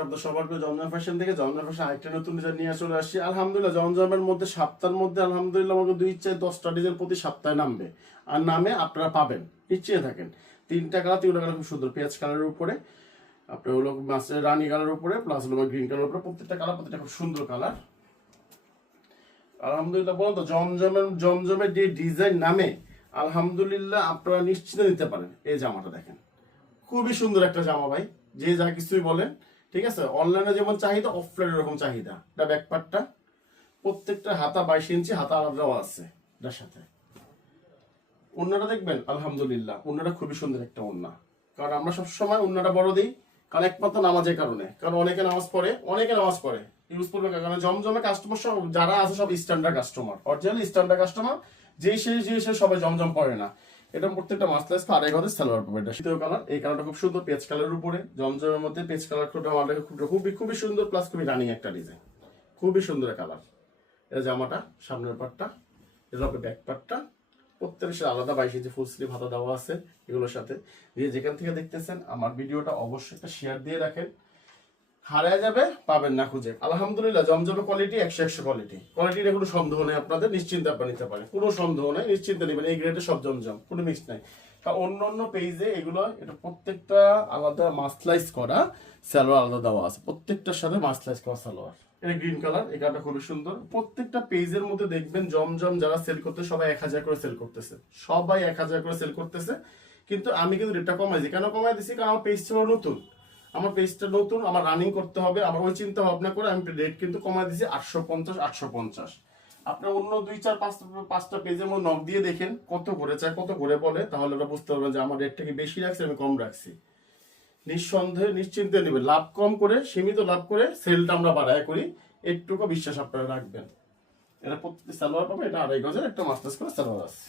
আপনাদের সবার প্রিয় জমজম ফ্যাশন থেকে। জমজম ফ্যাশন আরেকটা নতুন ডিজাইন নিয়ে চলে আসছি আলহামদুলিল্লাহ। জমজমের মধ্যে সপ্তাহের মধ্যে আলহামদুলিল্লাহ আমাকে 2-4-10টা ডিজাইন প্রতি সপ্তাহে নামবে, আর নামে আপনারা পাবেন, নিশ্চয়ই থাকেন। তিনটা কালার খুব সুন্দর, পেঁয়াজ কালারের উপরে, আপনার হলো মাছের রানী কালারের উপরে, প্লাস হলো গ্রিন কালারের উপরে, প্রত্যেকটা কালার প্রত্যেকটা খুব সুন্দর কালার আলহামদুলিল্লাহ। বলুন তো জমজমের যে ডিজাইন নামে আলহামদুলিল্লাহ আপনারা নিশ্চিত নিতে পারেন। এই জামাটা দেখেন, খুবই সুন্দর একটা জামা ভাই, যে যা কিছুই বলেন, ঠিক আছে। অনলাইনে যেমন চাহিদা, অফলাইনে এরকম চাহিদা। এটা ব্যাকপার্টটা, প্রত্যেকটা হাতা 22 ইঞ্চি, হাতা আলাদাও আছে এটার সাথে। ওন্নাটা দেখবেন আলহামদুলিল্লাহ, ওন্নাটা খুবই সুন্দর একটা ওন্না। কারণ আমরা সবসময় ওন্নাটা বড় দিই, কারণ একমাত্র নামাজের কারণে, কারণ অনেকে নামাজ পড়ে ইউজ করবে। কারণ জমজমে কাস্টমার সব যারা আছে সব standard customer, original standard customer, যে সে সবাই জমজম পড়ে না। এটা প্রত্যেকটা মাসলাইজ 2.5 গজের সালোয়ার পাবে। এটা শীতের কালার, এই কালারটা খুব সুন্দর, পেজ কালারের উপরে, জমজমের মধ্যে পেজ কালার খুবই সুন্দর, প্লাস খুবই রানিং একটা ডিজাইন, খুবই সুন্দর কালার। এটা জামাটা সামনের পাটটা, এটা হবে ব্যাক পার্টটা, প্রত্যেকের সাথে আলাদা 22 ইঞ্চি ফুল স্লিভ হাতা দেওয়া আছে। এগুলোর সাথে দিয়ে যেখান থেকে দেখতেছেন আমার ভিডিওটা অবশ্যই একটা শেয়ার দিয়ে রাখেন, হারায় যাবে, পাবেন না খুঁজে। আলহামদুলিল্লাহ জমজমের কোয়ালিটি 100 কোয়ালিটির কোনো সন্দেহ নেই, আপনাদের নিশ্চিন্তে আপনারা নিতে পারেন, কোনো সন্দেহ নেই, নিশ্চিন্তে নেবেন। এই গ্রেডে সব জমজম, কোনো মিক্স নাই। অন্য অন্য পেজে এগুলো এটা প্রত্যেকটা আলাদা মাসলাইজ করা সালোয়ার আলাদা দেওয়া আছে, প্রত্যেকটার সাথে মাসলাইজ করা সালোয়ার। এটা গ্রিন কালার, এই কালারটা খুবই সুন্দর। প্রত্যেকটা পেজের মধ্যে দেখবেন জমজম যারা সেল করতে সবাই 1000 করে সেল করতেছে, সবাই 1000 করে সেল করতেছে। কিন্তু আমি কিন্তু রেটটা কমাইছি। কেন কমাই দিছি? কারণ আমার পেজ ছিল নতুন, আমার পেজটা নতুন, আমার রানিং করতে হবে, আমার ওই চিন্তা ভাবনা করে আমি রেট কিন্তু কমাই দিয়েছি 850। আপনার অন্য 2-4-5টা পেজের মধ্যে নক দিয়ে দেখেন কত করে চায়, কত করে বলে, তাহলে ওরা বুঝতে পারবেন যে আমার রেটটা কি বেশি রাখছি আমি কম রাখছি। নিঃসন্দেহে নিশ্চিন্তে নেবেন, লাভ কম করে, সীমিত লাভ করে সেলটা আমরা বাড়ায় করি, একটুকু বিশ্বাস আপনারা রাখবেন। এটা প্রত্যেক সালোয়ার পাবে, এটা 2.5 গজের একটা মাস্টার্স করে সালোয়ার আছে।